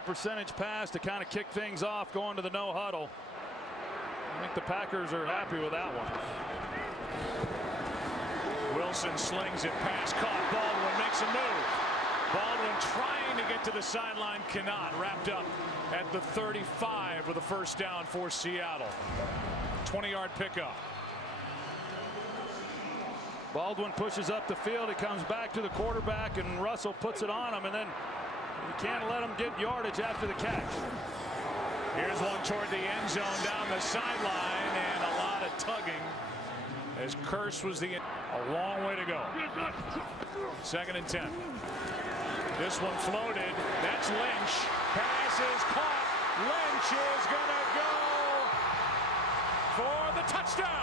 high percentage pass to kind of kick things off going to the no huddle. I think the Packers are happy with that one. Wilson slings it, pass caught. Baldwin makes a move. Baldwin trying to get to the sideline, cannot. Wrapped up at the 35 with a first down for Seattle. 20-yard pickup. Baldwin pushes up the field. He comes back to the quarterback, and Russell puts it on him, and then you can't let him get yardage after the catch. Here's one toward the end zone down the sideline, and a lot of tugging as Curse was a long way to go. 2nd and 10. This one floated. That's Lynch. Pass is caught. Lynch is going to go for the touchdown.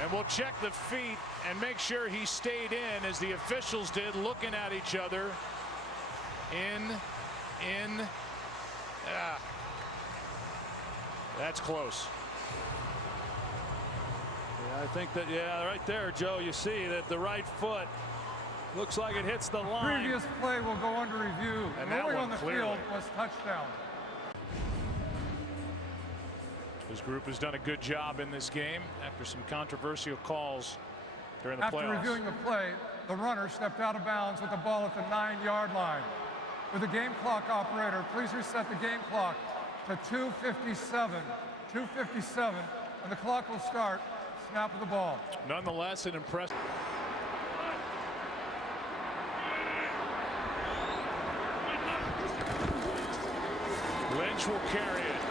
And we'll check the feet and make sure he stayed in, as the officials did, looking at each other. That's close. Yeah, I think that, right there, Joe, you see that the right foot looks like it hits the line. Previous play will go under review. And that one on the clearly. field was touchdown. His group has done a good job in this game after some controversial calls during the playoffs. After reviewing the play, the runner stepped out of bounds with the ball at the 9-yard line. With the game clock operator, please reset the game clock to 2:57. 2:57, and the clock will start. Snap of the ball. Nonetheless, an impressive. Lynch will carry it.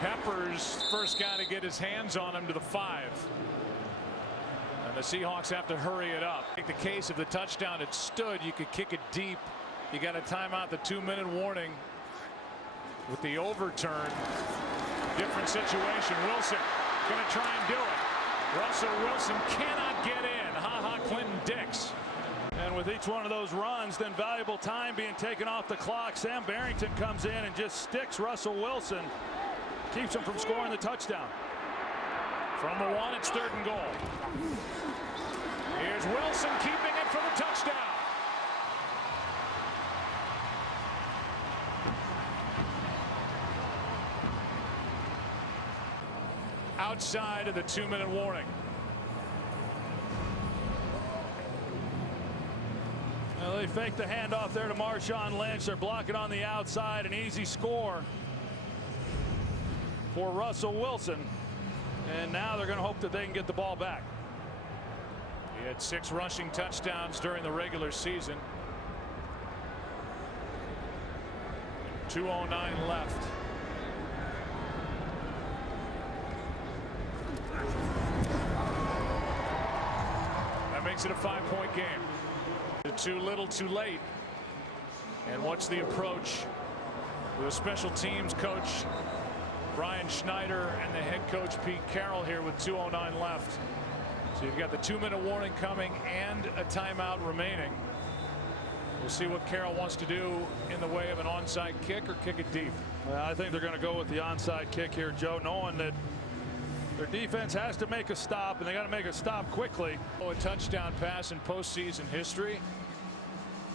Peppers first guy to get his hands on him to the 5. And the Seahawks have to hurry it up. Take the case of the touchdown. It stood. You could kick it deep. You got a timeout, the 2-minute warning. With the overturn, different situation. Wilson going to try and do it. Russell Wilson cannot get in. Clinton Dix. And with each one of those runs, then valuable time being taken off the clock, Sam Barrington comes in and just sticks Russell Wilson. Keeps him from scoring the touchdown. From the 1, it's 3rd and goal. Here's Wilson keeping it for the touchdown. Outside of the 2-minute warning. Well, they fake the handoff there to Marshawn Lynch. They're blocking on the outside. An easy score for Russell Wilson. And now they're going to hope that they can get the ball back. He had 6 rushing touchdowns during the regular season. 2:09 left. That makes it a 5-point game. Too little, too late. And what's the approach with a special teams coach Brian Schneider and the head coach Pete Carroll here with 2:09 left. So you've got the 2-minute warning coming and a timeout remaining. We'll see what Carroll wants to do in the way of an onside kick or kick it deep. Well, I think they're going to go with the onside kick here, Joe, knowing that their defense has to make a stop, and they got to make a stop quickly. A touchdown pass in postseason history,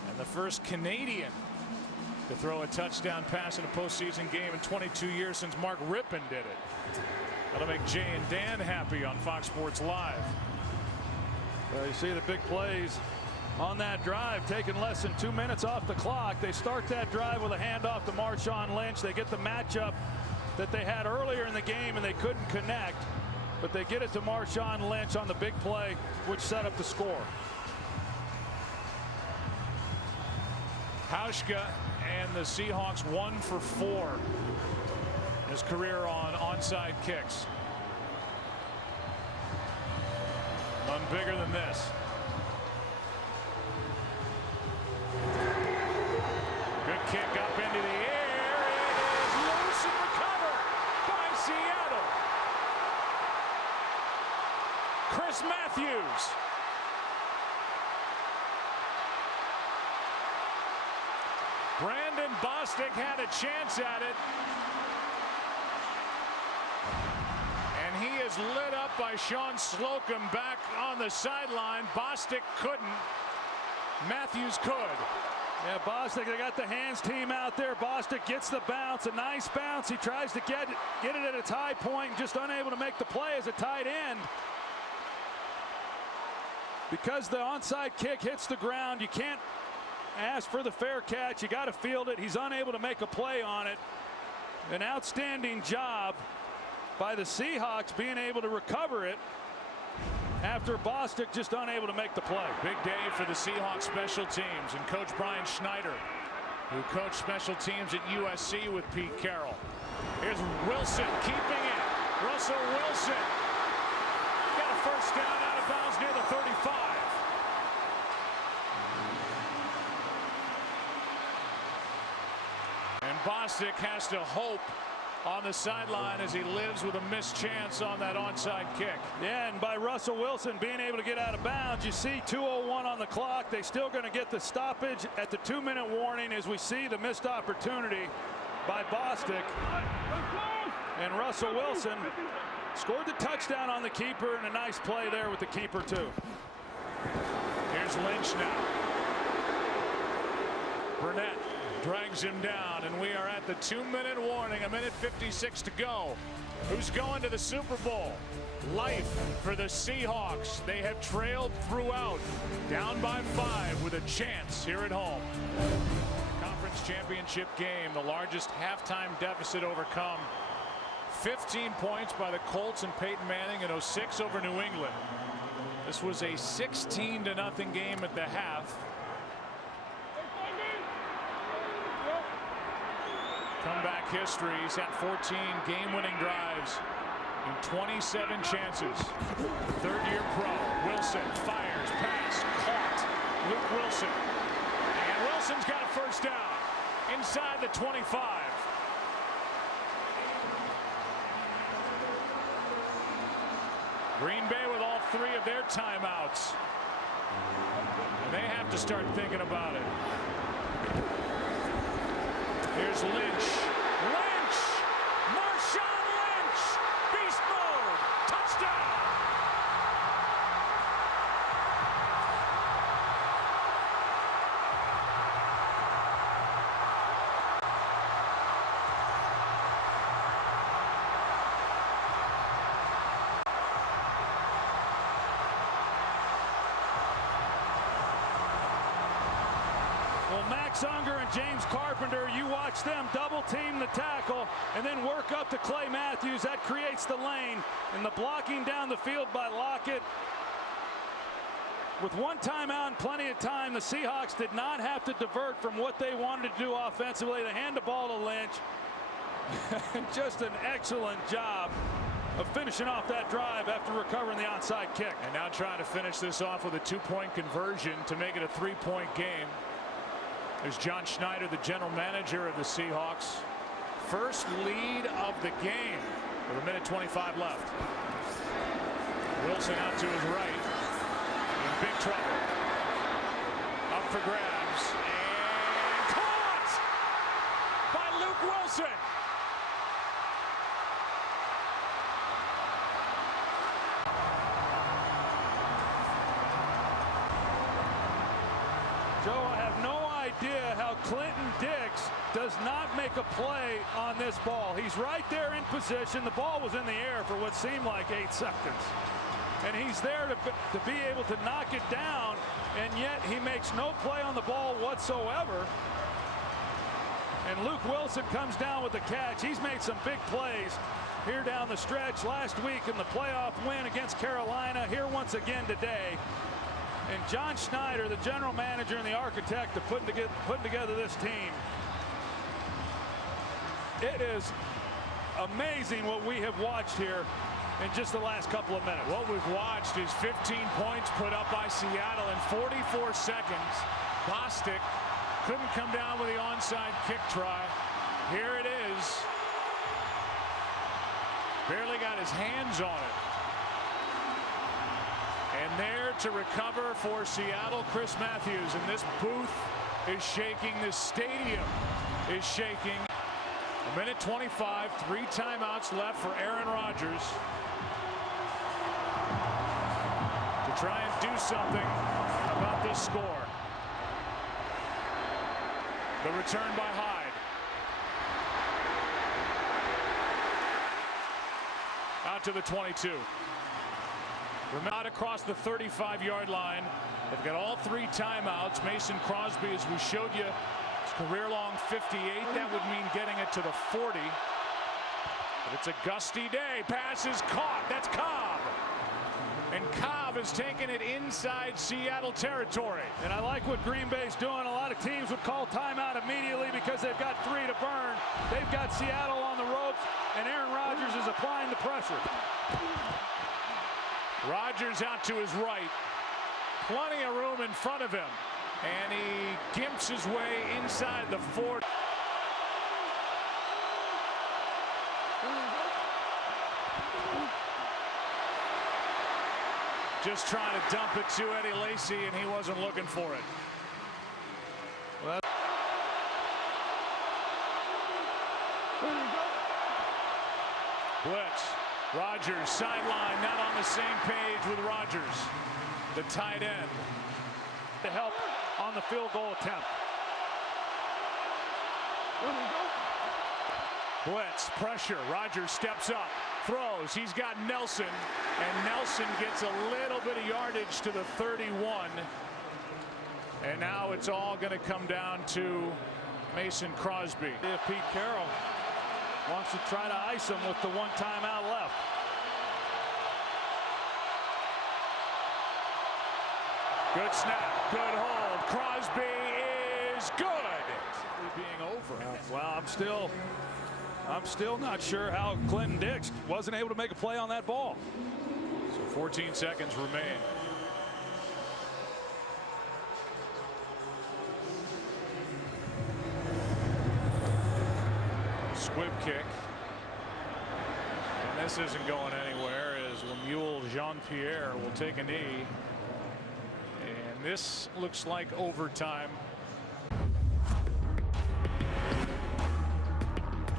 and the first Canadian to throw a touchdown pass in a postseason game in 22 years since Mark Rippon did it. That'll make Jay and Dan happy on Fox Sports Live. You see the big plays on that drive, taking less than 2 minutes off the clock. They start that drive with a handoff to Marshawn Lynch. They get the matchup that they had earlier in the game, and they couldn't connect. But they get it to Marshawn Lynch on the big play, which set up the score. Hauschka and the Seahawks 1 for 4 in his career on onside kicks. None bigger than this. Good kick up into the air. It is loose and recovered by Seattle. Chris Matthews. Brandon Bostic had a chance at it. is lit up by Sean Slocum back on the sideline. Bostic couldn't. Matthews could. Yeah, Bostic, they got the hands team out there. Bostic gets the bounce, a nice bounce. He tries to get it at its high point, just unable to make the play as a tight end. Because the onside kick hits the ground, you can't ask for the fair catch. You got to field it. He's unable to make a play on it. An outstanding job by the Seahawks being able to recover it after Bostic just unable to make the play. Big day for the Seahawks special teams and Coach Brian Schneider, who coached special teams at USC with Pete Carroll. Here's Wilson keeping it. Russell Wilson got a first down out of bounds near the 35. And Bostic has to hope on the sideline as he lives with a missed chance on that onside kick. Yeah, and by Russell Wilson being able to get out of bounds, you see 2:01 on the clock. They're still going to get the stoppage at the 2-minute warning as we see the missed opportunity by Bostic. And Russell Wilson scored the touchdown on the keeper, and a nice play there with the keeper too. Here's Lynch now. Burnett drags him down, and we are at the 2-minute warning, 1:56 to go. Who's going to the Super Bowl? Life for the Seahawks. They have trailed throughout, down by 5 with a chance here at home. Conference championship game, the largest halftime deficit overcome. 15 points by the Colts and Peyton Manning in 06 over New England. This was a 16-0 game at the half. Comeback history. He's had 14 game-winning drives in 27 chances. Third-year pro. Wilson fires, pass, caught. Luke Wilson. And Wilson's got a first down inside the 25. Green Bay with all 3 of their timeouts. And they have to start thinking about it. Here's Lynch. Lynch! Marshawn Lynch! Beast mode! Touchdown! Well, Max Unger and James Carpenter, you watch them double team the tackle and then work up to Clay Matthews. That creates the lane, and the blocking down the field by Lockett. With one timeout and plenty of time, the Seahawks did not have to divert from what they wanted to do offensively. They hand the ball to Lynch. Just an excellent job of finishing off that drive after recovering the onside kick. And now trying to finish this off with a 2-point conversion to make it a 3-point game. There's John Schneider, the general manager of the Seahawks. First lead of the game with 1:25 left. Wilson out to his right. In big trouble. Up for grabs. And caught by Luke Wilson. Joe, I have no idea how Clinton Dix does not make a play on this ball. He's right there in position. The ball was in the air for what seemed like 8 seconds. And he's there to be able to knock it down, and yet he makes no play on the ball whatsoever. And Luke Wilson comes down with the catch. He's made some big plays here down the stretch last week in the playoff win against Carolina, here once again today. And John Schneider, the general manager and the architect of putting together this team. It is amazing what we have watched here in just the last couple of minutes. What we've watched is 15 points put up by Seattle in 44 seconds. Bostic couldn't come down with the onside kick try. Here it is. Barely got his hands on it. And there to recover for Seattle, Chris Matthews. And this booth is shaking. This stadium is shaking. 1:25, 3 timeouts left for Aaron Rodgers. to try and do something about this score. The return by Hyde. Out to the 22. Out across the 35-yard line. They've got all 3 timeouts. Mason Crosby, as we showed you, his career-long 58. That would mean getting it to the 40. But it's a gusty day. Pass is caught. That's Cobb. And Cobb has taken it inside Seattle territory. And I like what Green Bay's doing. A lot of teams would call timeout immediately because they've got 3 to burn. They've got Seattle on the ropes, and Aaron Rodgers is applying the pressure. Rodgers out to his right. Plenty of room in front of him. And he gimps his way inside the 40. Just trying to dump it to Eddie Lacy, and he wasn't looking for it. Well, blitz. Rodgers sideline, not on the same page with Rodgers, the tight end. To help on the field goal attempt. Blitz, pressure. Rodgers steps up, throws. He's got Nelson, and Nelson gets a little bit of yardage to the 31. And now it's all going to come down to Mason Crosby. If Pete Carroll wants to try to ice him with the 1 timeout left. Good snap, good hold. Crosby is good. Being over. Well, I'm still not sure how Clinton Dix wasn't able to make a play on that ball. So 14 seconds remain. Squib kick. And this isn't going anywhere as Lemuel Jean-Pierre will take a knee. And this looks like overtime.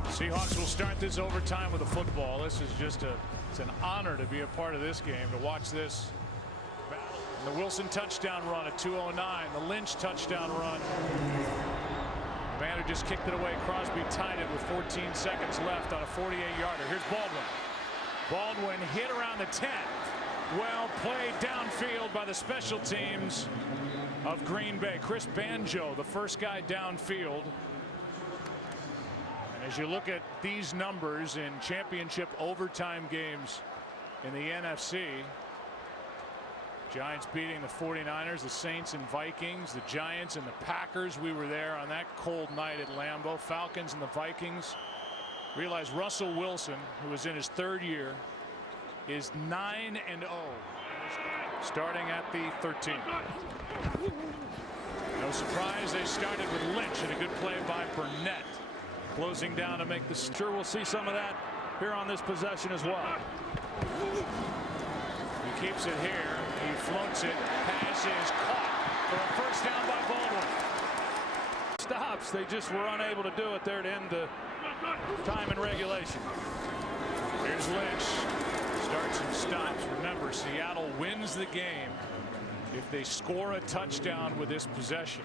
Seahawks will start this overtime with a football. This is just it's an honor to be a part of this game, to watch this battle. The Wilson touchdown run at 2:09. The Lynch touchdown run. Van who just kicked it away. Crosby tied it with 14 seconds left on a 48-yarder. Here's Baldwin. Baldwin hit around the 10. Well played downfield by the special teams of Green Bay. Chris Banjo, the first guy downfield. And as you look at these numbers in championship overtime games in the NFC, Giants beating the 49ers, the Saints and Vikings, the Giants and the Packers. We were there on that cold night at Lambeau. Falcons and the Vikings. Realize Russell Wilson, who is in his 3rd year, is 9-0 starting at the 13th. No surprise they started with Lynch and a good play by Burnett closing down to make the. Sure, we'll see some of that here on this possession as well. He keeps it here. He floats it. Pass is caught for a first down by Baldwin. Stops. They just were unable to do it there to end the time in regulation. Here's Lynch. Starts and stops. Remember, Seattle wins the game if they score a touchdown with this possession.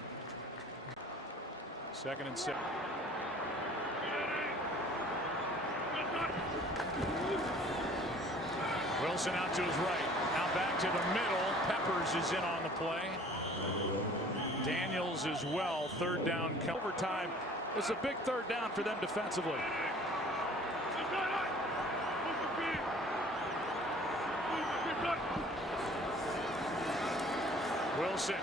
2nd and 7. Wilson out to his right. Now back to the middle. Peppers is in on the play. Daniels as well. 3rd down. Overtime. It's a big 3rd down for them defensively. Wilson.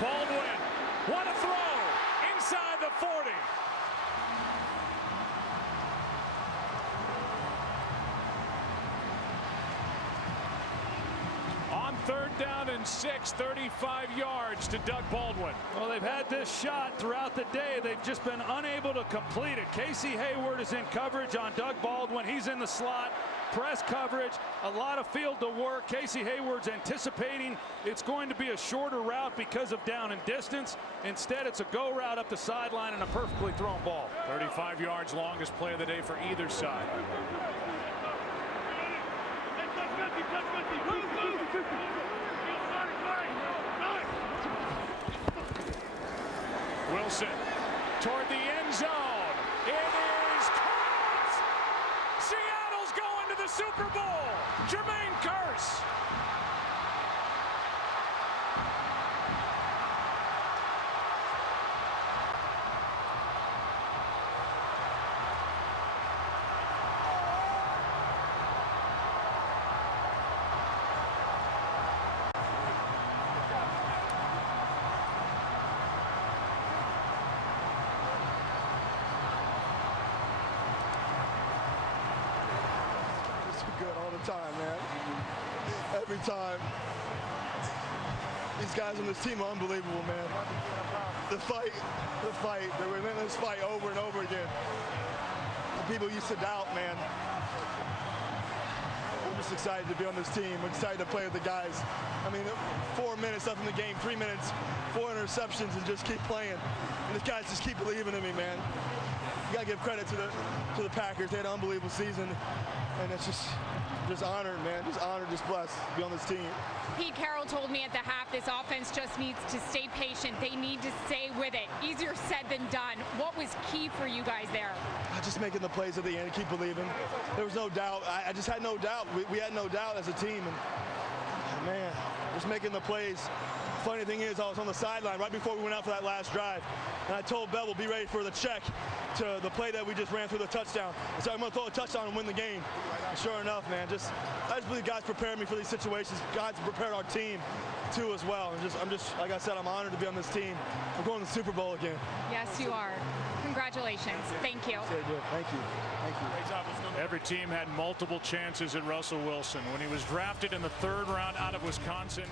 Baldwin. What a throw! Inside the 40. On 3rd down and 6, 35 yards to Doug Baldwin. Well, they've had this shot throughout the day. They've just been unable to complete it. Casey Hayward is in coverage on Doug Baldwin. He's in the slot. Press coverage, a lot of field to work. Casey Hayward's anticipating it's going to be a shorter route because of down and distance. Instead, it's a go route up the sideline and a perfectly thrown ball. 35 yards, longest play of the day for either side. toward the end zone. It is caught. Seattle's going to the Super Bowl. Jermaine Kearse. Good all the time, man. Every time. These guys on this team are unbelievable, man. The relentless fight over and over again. The people used to doubt, man. I'm just excited to be on this team. I'm excited to play with the guys. I mean, 4 minutes left in the game, 3 minutes, 4 interceptions, and just keep playing. And these guys just keep believing in me, man. You gotta give credit to the Packers. They had an unbelievable season, and it's just honored, man. Just honored, just blessed to be on this team. Pete Carroll told me at the half this offense just needs to stay patient. They need to stay with it. Easier said than done. What was key for you guys there? Just making the plays at the end and keep believing. There was no doubt. I just had no doubt. We had no doubt as a team. And man, just making the plays. Funny thing is, I was on the sideline right before we went out for that last drive, and I told Bevel, be ready for the check to the play that we just ran through the touchdown. And so I'm going to throw a touchdown and win the game. And sure enough, man, I just believe guys prepared me for these situations. Guys prepared our team too as well. And I'm just like I said, I'm honored to be on this team. I'm going to the Super Bowl again. Yes, you are. Congratulations. Thank you. Thank you. Thank you. Every team had multiple chances at Russell Wilson when he was drafted in the 3rd round out of Wisconsin.